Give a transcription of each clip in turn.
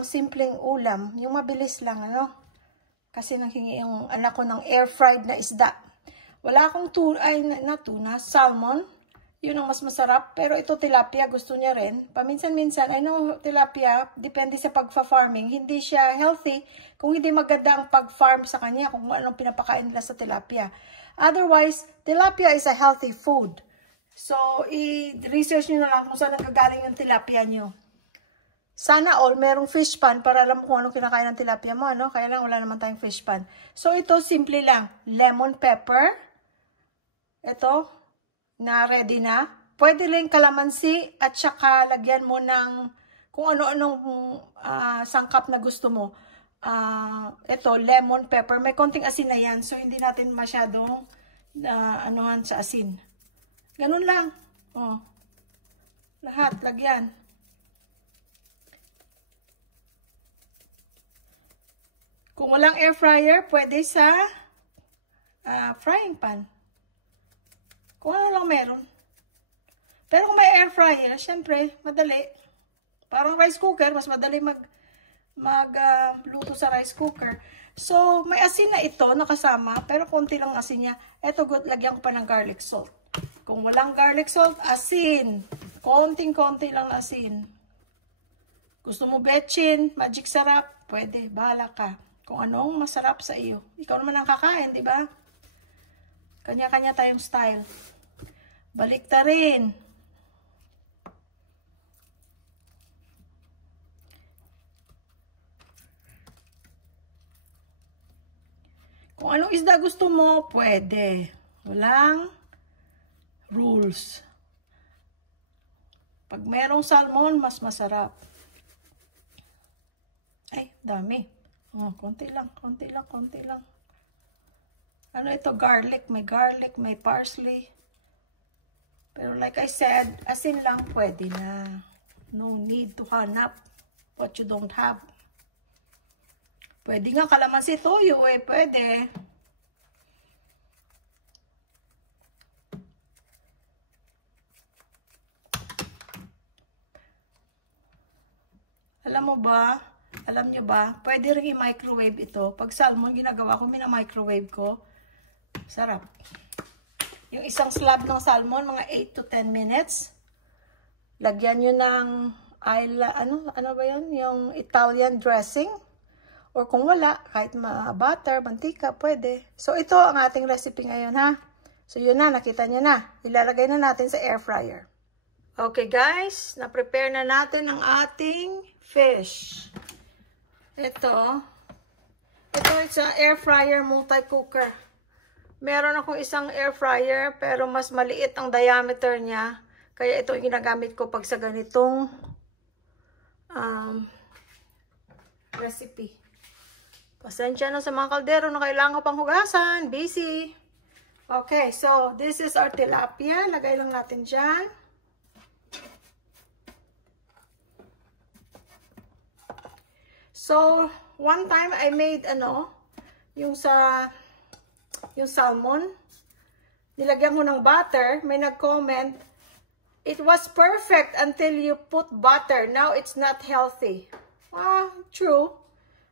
pang simpleng ulam. Yung mabilis lang, ano? Kasi nanghingi yung anak ko ng air-fried na isda. Wala akong tuna, salmon. Yun ang mas masarap. Pero ito tilapia, gusto niya rin. Paminsan-minsan, I know tilapia, depende sa pagfa-farming. Hindi siya healthy kung hindi maganda ang pag-farm sa kanya, kung anong pinapakain nila sa tilapia. Otherwise, tilapia is a healthy food. So, i-research nyo na lang kung saan nagagaling yung tilapia nyo. Sana all merong fish pan para alam kung anong kinakain ng tilapia mo, ano? Kaya lang wala naman tayong fish pan. So, ito simple lang. Lemon pepper. Ito. Na ready na. Pwede rin kalamansi at saka lagyan mo ng kung ano-anong sangkap na gusto mo. Ito, lemon pepper. May konting asin na yan. So, hindi natin masyadong anuhan sa asin. Ganun lang. Oh. Lahat, lagyan. Kung walang air fryer, pwede sa frying pan. Kung ano lang meron. Pero kung may air fryer, syempre, madali. Parang rice cooker, mas madali luto sa rice cooker. So, may asin na ito nakasama, pero konti lang asin niya. Ito, lagyan ko pa ng garlic salt. Kung walang garlic salt, asin. Konting-konti lang asin. Gusto mo betchin, magic sarap, pwede, bahala ka. Kung anong masarap sa iyo. Ikaw naman ang kakain, di ba? Kanya-kanya tayong style. Baliktarin. Kung anong isda gusto mo, pwede. Walang rules. Pag merong salmon, mas masarap. Ay, dami. Oh, konti lang, konti lang, konti lang. Ano ito? Garlic. May parsley. Pero like I said, asin lang pwede na. No need to hanap what you don't have. Pwede nga kalamansi toyo eh. Pwede. Alam nyo ba, pwede rin i-microwave ito. Pag salmon, ginagawa ko, mina-microwave ko. Sarap. Yung isang slab ng salmon, mga 8 to 10 minutes. Lagyan nyo ng, ano ba yun? Yung Italian dressing. Or kung wala, kahit butter, mantika, pwede. So, ito ang ating recipe ngayon, ha? So, yun na, nakita nyo na. Ilalagay na natin sa air fryer. Okay, guys. Na-prepare na natin ang ating fish. Ito sa air fryer multi-cooker. Meron akong isang air fryer pero mas maliit ang diameter niya. Kaya ito yung ginagamit ko pag sa ganitong recipe. Pasensya na sa mga kaldero na kailangan pang hugasan. Busy. Okay, so this is our tilapia. Lagay lang natin dyan. So, one time I made yung salmon. Nilagyan ko ng butter. May nag-comment, it was perfect until you put butter. Now it's not healthy. True.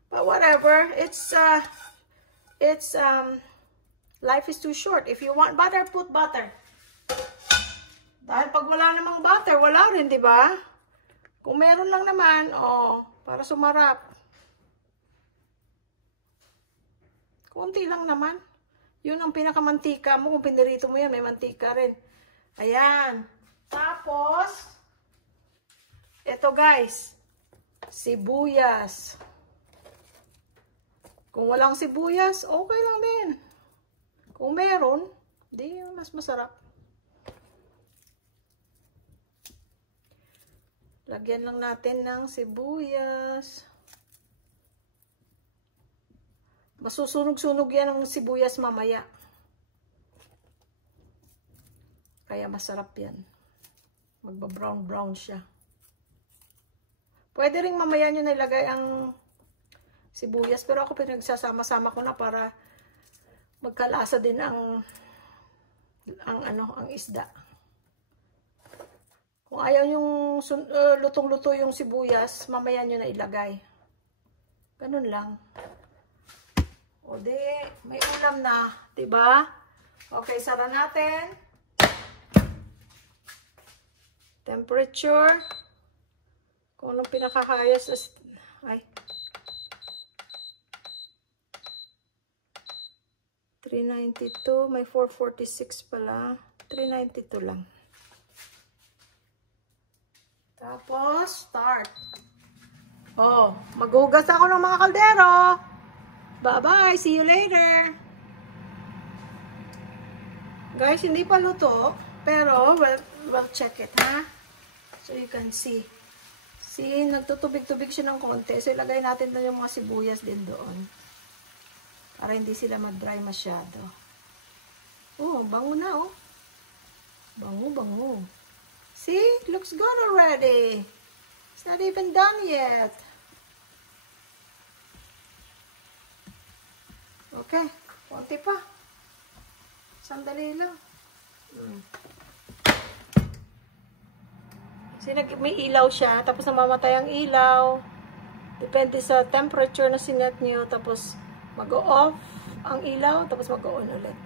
But whatever. Life is too short. If you want butter, put butter. Dahil pag wala namang butter, wala rin, di ba? Kung meron lang naman, para sumarap. Kunti lang naman. Yun ang pinakamantika mo. Kung pinirito mo yan, may mantika rin. Ayan. Tapos, ito guys, sibuyas. Kung walang sibuyas, okay lang din. Kung meron, di mas masarap. Lagyan lang natin ng sibuyas. Masusunog-sunog yan ng sibuyas mamaya. Kaya masarap yan. Magba-brown-brown siya. Pwede ring mamaya nyo nilagay ang sibuyas. Pero ako pinagsasama-sama ko na para magkalasa din ang isda. Kung ayaw yung lutong-luto yung sibuyas, mamaya nyo na ilagay. Ganun lang. O di, may ulam na. Diba? Okay, sara natin. Temperature. Kung anong pinakakaya sa... Ay. 392. May 446 pala. 392 lang. Tapos, start. Oh, maghugas ako ng mga kaldero. Bye-bye. See you later. Guys, hindi pa luto. Pero, we'll check it, ha? So, you can see. See, nagtutubig-tubig siya ng konti. So, ilagay natin na yung mga sibuyas din doon. Para hindi sila mag-dry masyado. Oh, bango na, oh. Bango, bango. See? Looks good already. It's not even done yet. Okay, konti pa. Sandali lang. Kasi may ilaw siya, tapos namamatay ang ilaw. Depende sa temperature na sinet nyo, tapos mag-off ang ilaw, tapos mag-on ulit.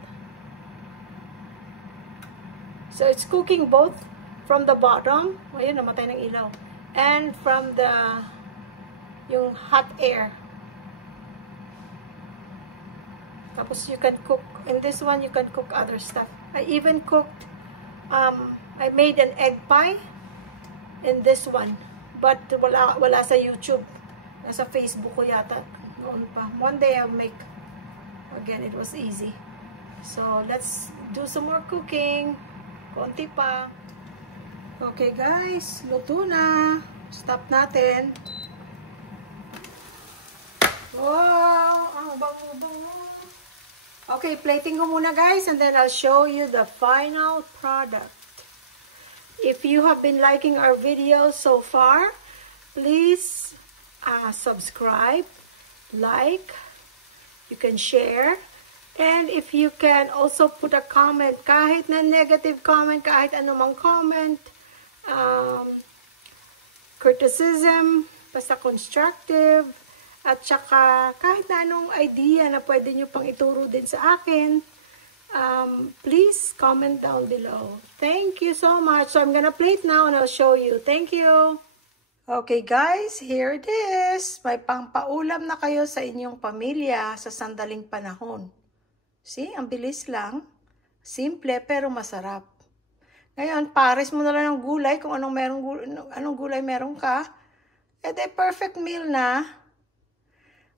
So, it's cooking both from the bottom, ayun, namatay ng ilaw, and from the, yung hot air. Tapos you can cook, in this one you can cook other stuff. I even cooked, I made an egg pie in this one. But wala sa YouTube. Nasa Facebook ko yata. Noon pa. One day I'll make. Again, it was easy. So, let's do some more cooking. Konti pa. Okay guys, luto na. Stop natin. Wow! Ang bango-bango. Okay, plating ko muna guys, and then I'll show you the final product. If you have been liking our videos so far, please subscribe, like, you can share, and if you can also put a comment, kahit na negative comment, kahit anumang comment, criticism, basta constructive, at saka kahit na anong idea na pwede nyo pang ituro din sa akin, please comment down below. Thank you so much. So I'm gonna plate now and I'll show you. Thank you. Okay guys, here it is. May pampaulam na kayo sa inyong pamilya sa sandaling panahon. See, ang bilis lang. Simple pero masarap. Ngayon, pares mo na lang ng gulay kung anong gulay meron ka. Eh, de perfect meal na.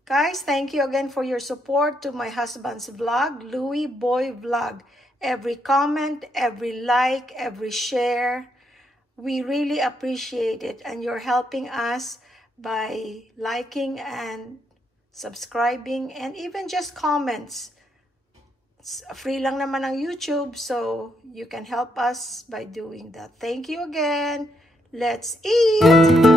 Guys, thank you again for your support to my husband's vlog, Louie Boy Vlog. Every comment, every like, every share, we really appreciate it. And you're helping us by liking and subscribing and even just comments. It's free lang naman ang YouTube, so you can help us by doing that. Thank you again. Let's eat!